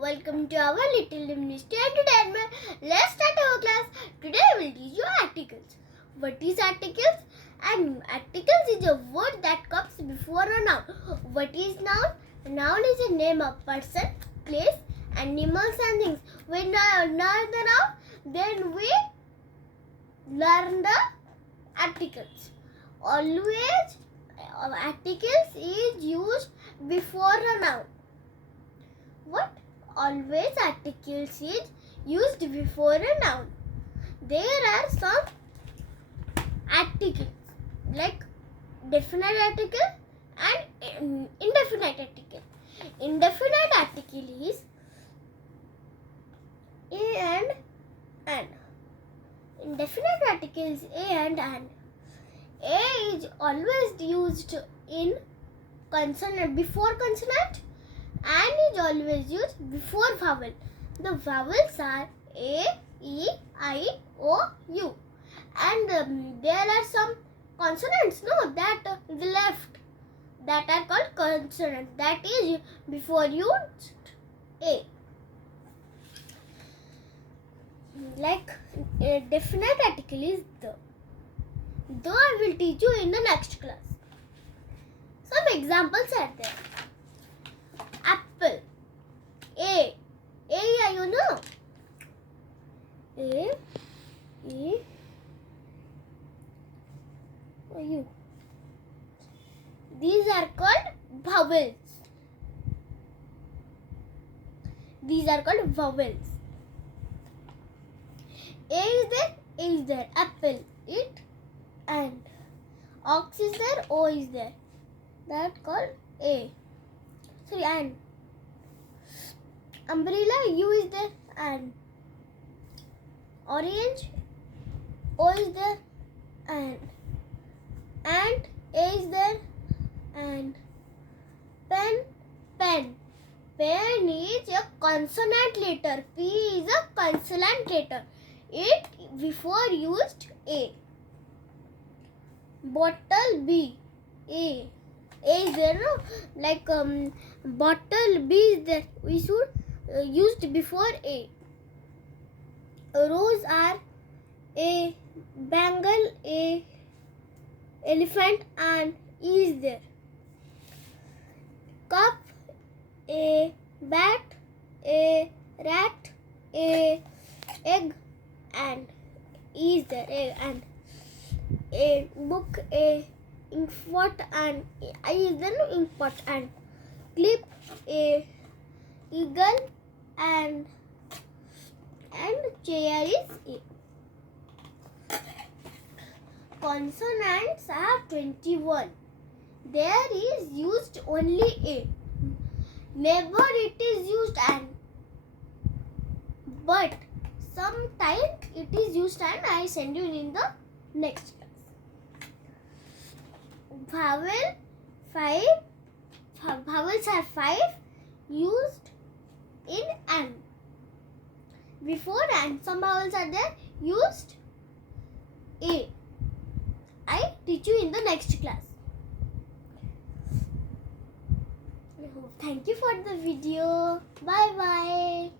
welcome to our little ministry entertainment. Let's start our class. Today I will teach you articles. What is articles? And articles is a word that comes before a noun. What is noun? A noun is a name of person, place, animals and things. When we learn the noun, then we learn the articles. Always articles is used before a noun. What? Always articles is used before a noun. There are some articles like definite article and indefinite article. Indefinite article is a and an. Indefinite article is a and an. A is always used in consonant before consonant. And is always used before vowel. The vowels are A, E, I, O, U. And there are some consonants, that the left, that are called consonants. That is before used A. Like a definite article is the. Though I will teach you in the next class. Some examples are there. Apple. A. A, you know. A. E. U. These are called vowels. These are called vowels. A is there. A is there. Apple. It. And. Ox is there. O is there. That called A. Sorry, and. Umbrella, U is there, and. Orange, O is there, and. Ant, A is there, and. Pen, pen. Pen is a consonant letter. P is a consonant letter. It before used A. Bottle, B, A. A is there, no? Like bottle, B is there. We should used before A. Rose, R, A. Bangle, A. Elephant, and E is there. Cup, A. Bat, A. Rat, A. Egg, and E is there. A and A. Book, A. Inkpot, and I is there, no? Inkpot, and clip, A. Eagle, and chair is A. Consonants are 21. There is used only A. Never it is used and. But sometimes it is used and. I send you in the next class. Vowels are 5 used in and. Before and, some vowels are there used A. I teach you in the next class. Thank you for the video. Bye bye.